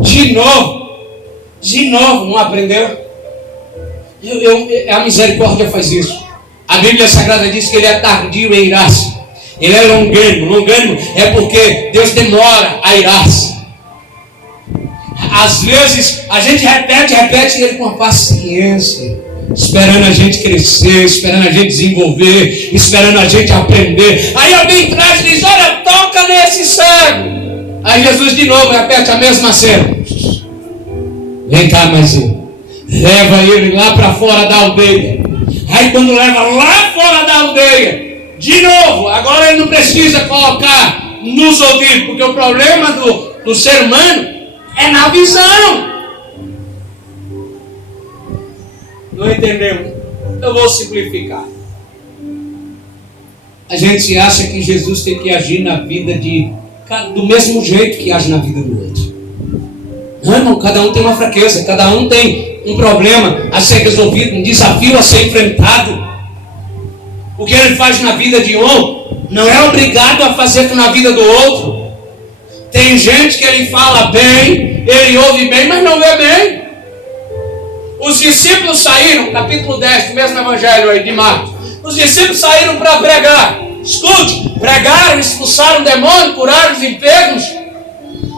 De novo, não aprendeu? A misericórdia faz isso. A Bíblia Sagrada diz que ele é tardio em irar-se. Ele é longânimo. Longânimo é porque Deus demora a irar-se. Às vezes a gente repete ele com a paciência, esperando a gente crescer, esperando a gente desenvolver, esperando a gente aprender. Aí alguém traz e diz: olha, toca nesse cego. Aí Jesus de novo repete a mesma cena: vem cá, mais um. Leva ele lá para fora da aldeia. Aí quando leva lá fora da aldeia, de novo, agora ele não precisa colocar nos ouvidos, porque o problema do ser humano é na visão. Não entendemos? Eu vou simplificar. A gente acha que Jesus tem que agir na vida do mesmo jeito que age na vida do outro. Não, irmão, cada um tem uma fraqueza, cada um tem um problema a ser resolvido, um desafio a ser enfrentado. O que ele faz na vida de um, não é obrigado a fazer na vida do outro. Tem gente que ele fala bem, ele ouve bem, mas não vê bem. Os discípulos saíram, capítulo 10 do mesmo evangelho aí de Marcos. Os discípulos saíram para pregar. Escute, pregaram, expulsaram demônios, curaram os enfermos,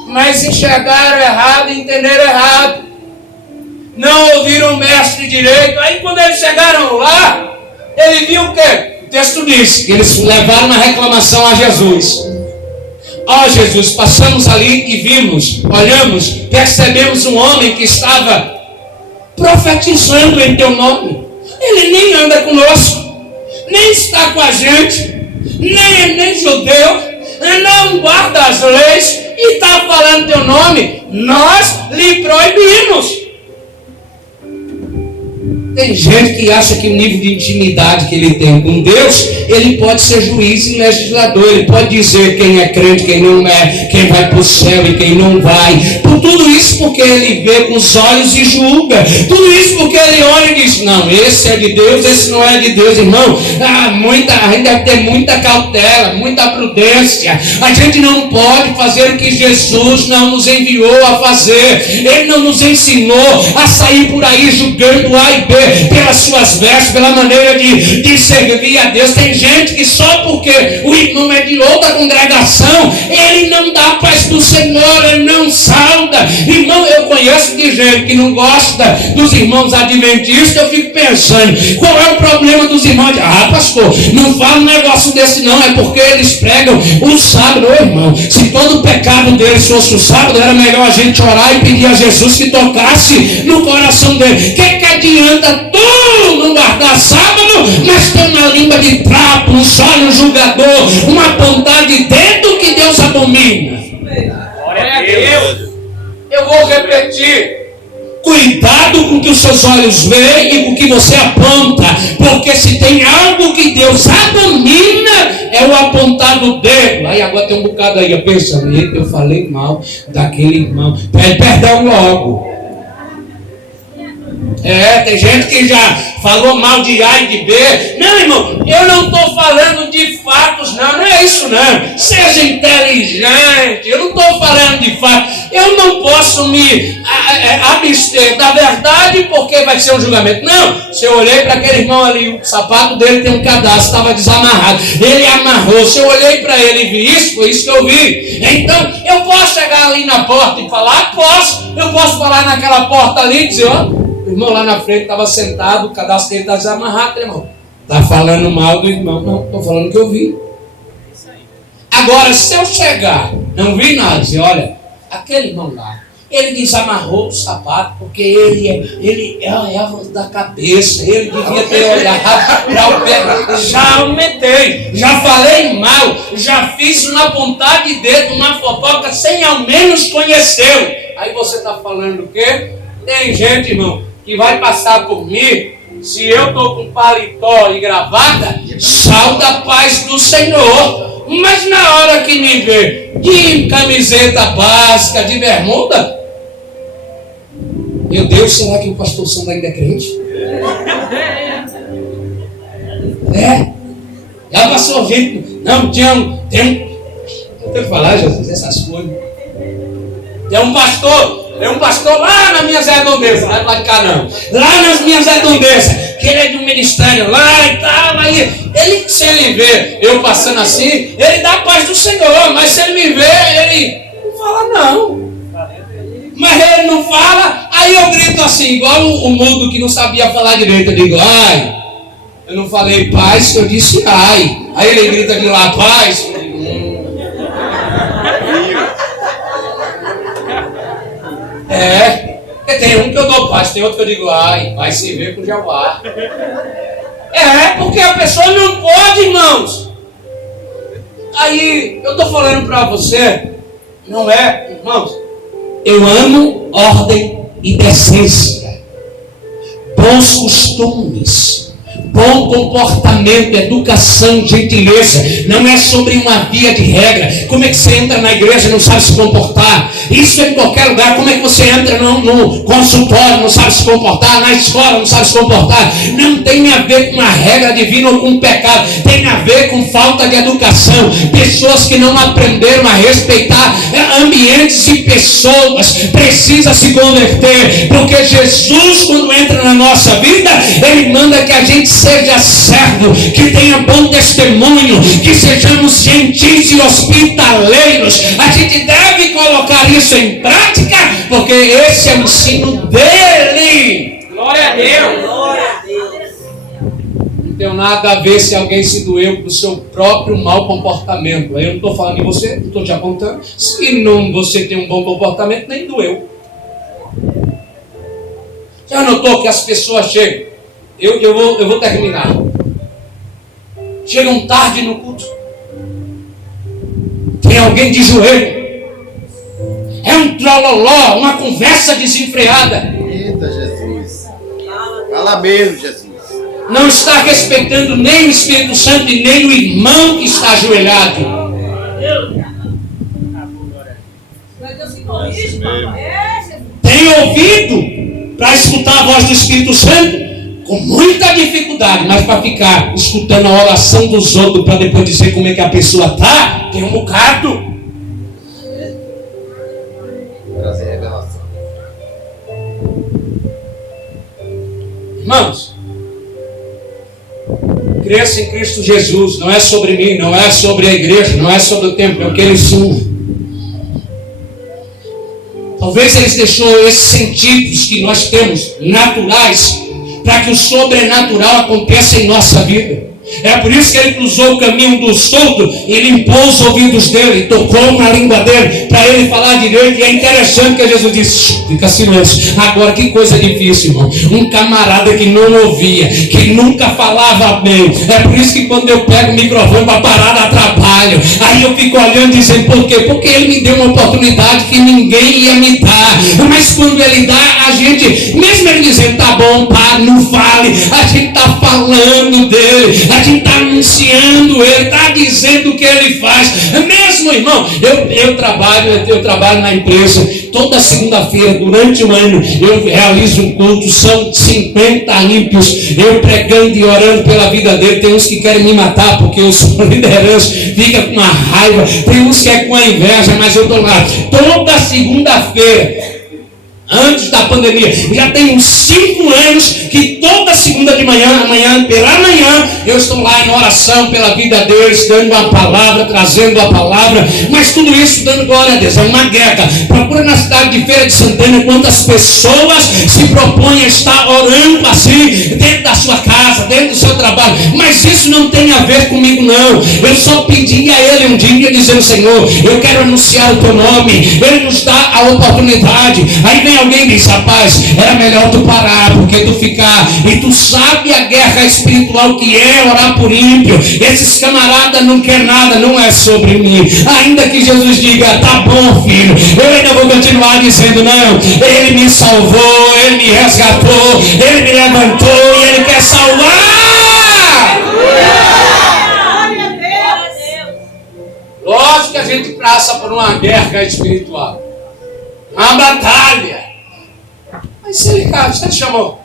mas enxergaram errado e entenderam errado. Não ouviram o mestre direito. Aí quando eles chegaram lá, ele viu o quê? O texto diz que eles levaram uma reclamação a Jesus. Ó Jesus, passamos ali e vimos, olhamos, percebemos um homem que estava profetizando em teu nome. Ele nem anda conosco, nem está com a gente, nem judeu, não guarda as leis e está falando teu nome. Nós lhe proibimos. Tem gente que acha que o nível de intimidade que ele tem com Deus, ele pode ser juiz e legislador, ele pode dizer quem é crente, quem não é, quem vai para o céu e quem não vai. Por tudo isso porque ele vê com os olhos e julga. Tudo isso porque ele olha e diz, não, esse é de Deus, esse não é de Deus, irmão. A gente deve ter muita cautela, muita prudência. A gente não pode fazer o que Jesus não nos enviou a fazer. Ele não nos ensinou a sair por aí julgando A e B pelas suas vestes, pela maneira de servir a Deus. Tem gente que só porque o irmão é de outra congregação, ele não dá a paz do Senhor, ele não sauda. Irmão, eu conheço de gente que não gosta dos irmãos adventistas. Eu fico pensando, qual é o problema dos irmãos? Pastor, não fala um negócio desse não, é porque eles pregam o sábado. Ô irmão, se todo o pecado deles fosse o sábado, era melhor a gente orar e pedir a Jesus que tocasse no coração dele. O que adianta tu não guardar sábado, mas ter uma língua de trapo, um olhos julgador, uma pontada de dedo que Deus abomina? Glória a Deus. Eu vou repetir. Cuidado com o que os seus olhos veem e com o que você aponta, porque se tem algo que Deus abomina, é o apontar do dedo. Aí agora tem um bocado aí, pensa, eu falei mal daquele irmão, pede perdão logo. Tem gente que já falou mal de A e de B. Não, irmão, eu não estou falando de fatos, não é isso não. Seja inteligente, eu não estou falando de fatos. Eu não posso me abster da verdade porque vai ser um julgamento. Não, se eu olhei para aquele irmão ali, o sapato dele tem um cadastro, estava desamarrado, ele amarrou. Se eu olhei para ele e vi isso, foi isso que eu vi. Então, eu posso chegar ali na porta e falar? Posso. Eu posso falar naquela porta ali e dizer, o irmão lá na frente estava sentado, o cadastro dele está desamarrado, irmão. Está falando mal do irmão. Não, estou falando que eu vi. Agora, se eu chegar, não vi nada, dizer, olha, aquele irmão lá, ele desamarrou o sapato porque ele é da cabeça, ele devia ter olhado para o pé. Já aumentei, já falei mal, já fiz uma pontada de dedo, uma fofoca sem ao menos conhecê-lo. Aí você está falando o quê? Tem gente, irmão, que vai passar por mim, se eu estou com paletó e gravata, salda a paz do Senhor. Mas na hora que me vê de camiseta básica, de bermuda, meu Deus, será que o pastor Sandro ainda é crente? Já passou gente. Não, tem eu tenho que falar, Jesus, essas coisas. Tem um pastor lá nas minhas redondezas, não é lá de cá não, lá nas minhas redondezas, que ele é de um ministério lá e tal, aí ele, se ele vê eu passando assim, ele dá a paz do Senhor, mas se ele me vê, ele não fala não. Mas ele não fala, aí eu grito assim, igual o mudo que não sabia falar direito, eu digo, ai, eu não falei paz, eu disse ai, aí ele grita de lá, paz, eu digo, tem um que eu dou paz, tem outro que eu digo, ai, vai se ver com o Jeová. Porque a pessoa não pode, irmãos. Aí, eu estou falando para você, não é, irmãos, eu amo ordem e decência, bons costumes, bom comportamento, educação, gentileza. Não é sobre uma via de regra. Como é que você entra na igreja e não sabe se comportar? Isso é em qualquer lugar. Como é que você entra no consultório, não sabe se comportar? Na escola, não sabe se comportar? Não tem a ver com uma regra divina ou com um pecado. Tem a ver com falta de educação. Pessoas que não aprenderam a respeitar ambientes e pessoas. Precisa se converter. Porque Jesus, quando entra na nossa vida, Ele manda que a gente seja servo, que tenha bom testemunho, que sejamos gentis e hospitaleiros. A gente deve colocar isso em prática, porque esse é o ensino dele. Glória a Deus. Glória a Deus. Não tem nada a ver se alguém se doeu do seu próprio mau comportamento. Aí eu não estou falando de você, não estou te apontando. Se não você tem um bom comportamento, nem doeu. Já notou que as pessoas chegam? Eu vou terminar. Chegam tarde no culto. Tem alguém de joelho. É um trololó, uma conversa desenfreada. Eita, Jesus. Fala mesmo, Jesus. Não está respeitando nem o Espírito Santo e nem o irmão que está ajoelhado. Tem ouvido para escutar a voz do Espírito Santo com muita dificuldade, mas para ficar escutando a oração dos outros para depois dizer como é que a pessoa está, tem um bocado. Trazer revelação. Irmãos, cresça em Cristo Jesus. Não é sobre mim, não é sobre a igreja, não é sobre o templo, é o que ele ensina. Talvez eles deixou esses sentidos que nós temos naturais para que o sobrenatural aconteça em nossa vida. É por isso que ele cruzou o caminho do surdo e limpou os ouvidos dele, tocou na língua dele para ele falar direito. E é interessante que Jesus disse: fica silêncio. Agora, que coisa difícil, irmão. Um camarada que não ouvia, que nunca falava bem. É por isso que quando eu pego o microfone para parar, atrapalho. Aí eu fico olhando dizendo: por quê? Porque ele me deu uma oportunidade que ninguém ia me dar. Mas quando ele dá, a gente, mesmo ele dizendo: tá bom, pá, não fale, a gente está falando dele, a gente está anunciando ele, está dizendo o que ele faz. Mesmo, irmão, eu trabalho na empresa. Toda segunda-feira, durante um ano, eu realizo um culto. São 50 ímpios, eu pregando e orando pela vida dele. Tem uns que querem me matar porque eu sou liderança, fica com uma raiva. Tem uns que é com a inveja, mas eu estou lá toda segunda-feira. Antes da pandemia, já tem uns 5 anos que toda segunda de manhã, pela manhã, eu estou lá em oração pela vida deles, dando a palavra, trazendo a palavra, mas tudo isso dando glória a Deus. É uma guerra. Procura na cidade de Feira de Santana quantas pessoas se propõem a estar orando assim, dentro da sua casa, dentro do seu trabalho, mas isso não tem a ver comigo, não. Eu só pedi a ele um dia, dizendo: Senhor, eu quero anunciar o teu nome. Ele nos dá a oportunidade. Aí vem alguém diz: rapaz, era melhor tu parar, porque tu ficar, e tu sabe a guerra espiritual que é orar por ímpio. Esses camaradas não querem nada, não é sobre mim. Ainda que Jesus diga: tá bom, filho, eu ainda vou continuar dizendo: não, ele me salvou, ele me resgatou, ele me levantou e ele quer salvar. Lógico que a gente passa por uma guerra espiritual, uma batalha. Mas se ele chamou,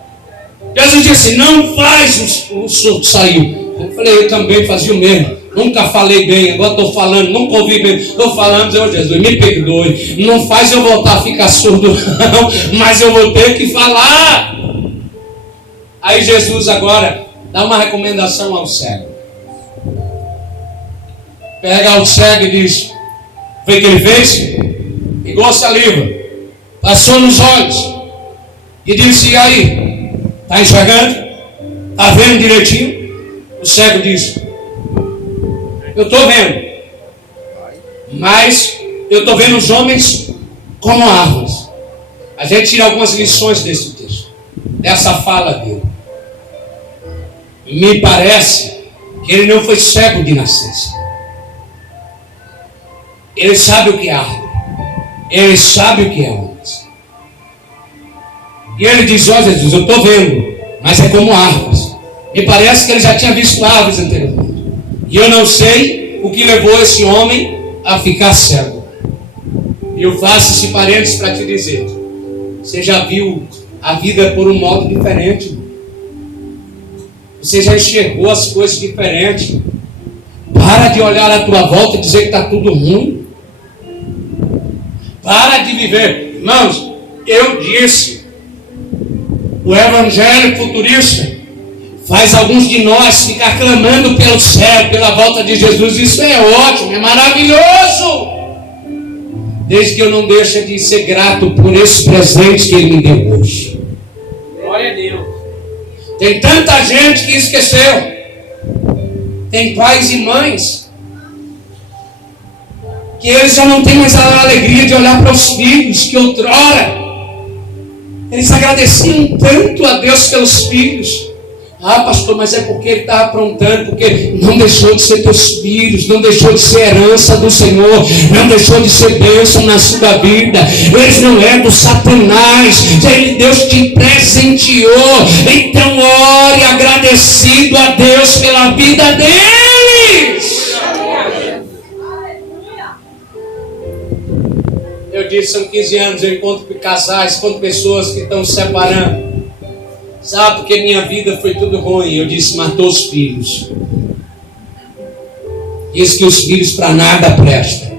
Jesus disse: não faz o surdo sair. Eu falei: eu também fazia o mesmo. Nunca falei bem, agora estou falando, nunca ouvi bem. Estou falando: Senhor Jesus, me perdoe. Não faz eu voltar a ficar surdo, não, mas eu vou ter que falar. Aí Jesus agora dá uma recomendação ao cego. Pega o cego e diz: foi o que ele fez? Pegou a saliva, passou nos olhos e disse: e aí? Está enxergando? Está vendo direitinho? O cego disse: eu estou vendo, mas eu estou vendo os homens como árvores. A gente tira algumas lições desse texto, dessa fala dele. Me parece que ele não foi cego de nascença. Ele sabe o que é árvore, ele sabe o que é homens. E ele diz: ó Jesus, eu estou vendo, mas é como árvores. Me parece que ele já tinha visto árvores anteriormente. E eu não sei o que levou esse homem a ficar cego. E eu faço esse parênteses para te dizer: você já viu a vida por um modo diferente. Você já enxergou as coisas diferentes. Para de olhar à tua volta e dizer que está tudo ruim. Para de viver. Irmãos, eu disse, o evangelho futurista faz alguns de nós ficar clamando pelo céu, pela volta de Jesus. Isso é ótimo, é maravilhoso, desde que eu não deixe de ser grato por esses presentes que Ele me deu hoje. Glória a Deus. Tem tanta gente que esqueceu. Tem pais e mães que eles já não têm mais a alegria de olhar para os filhos, que outrora eles agradeciam tanto a Deus pelos filhos. Ah, pastor, mas é porque ele está aprontando, porque não deixou de ser teus filhos, não deixou de ser herança do Senhor, não deixou de ser bênção na sua vida. Eles não é do Satanás, Deus te presenteou. Então ore agradecido a Deus pela vida deles. Eu disse, são 15 anos, eu encontro casais, encontro pessoas que estão se separando. Sabe, porque minha vida foi tudo ruim. Eu disse, matou os filhos. Diz que os filhos para nada prestam.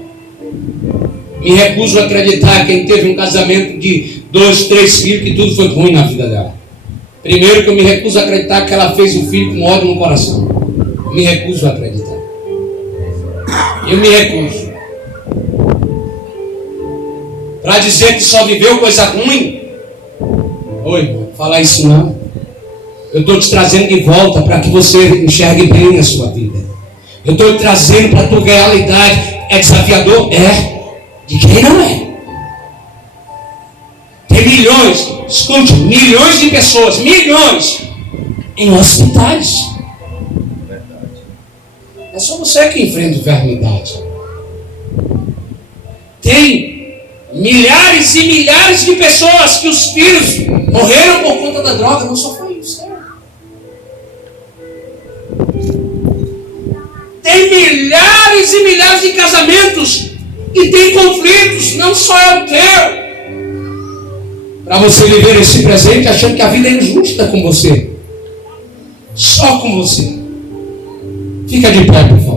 Me recuso a acreditar quem teve um casamento de 2, 3 filhos, que tudo foi ruim na vida dela. Primeiro que eu me recuso a acreditar que ela fez o filho com ódio no coração. Eu me recuso a acreditar. Eu me recuso. Para dizer que só viveu coisa ruim. Oi, irmão, fala isso não. Eu estou te trazendo de volta para que você enxergue bem a sua vida. Eu estou te trazendo para a tua realidade. É desafiador? É. De quem não é? Tem milhões, escute, milhões de pessoas, milhões, em hospitais. É só você que enfrenta enfermidade. Tem milhares e milhares de pessoas que os filhos morreram por conta da droga. Não só foi isso. Tem milhares e milhares de casamentos e tem conflitos, não só é o teu. Para você viver esse presente achando que a vida é injusta com você. Só com você. Fica de pé, por favor.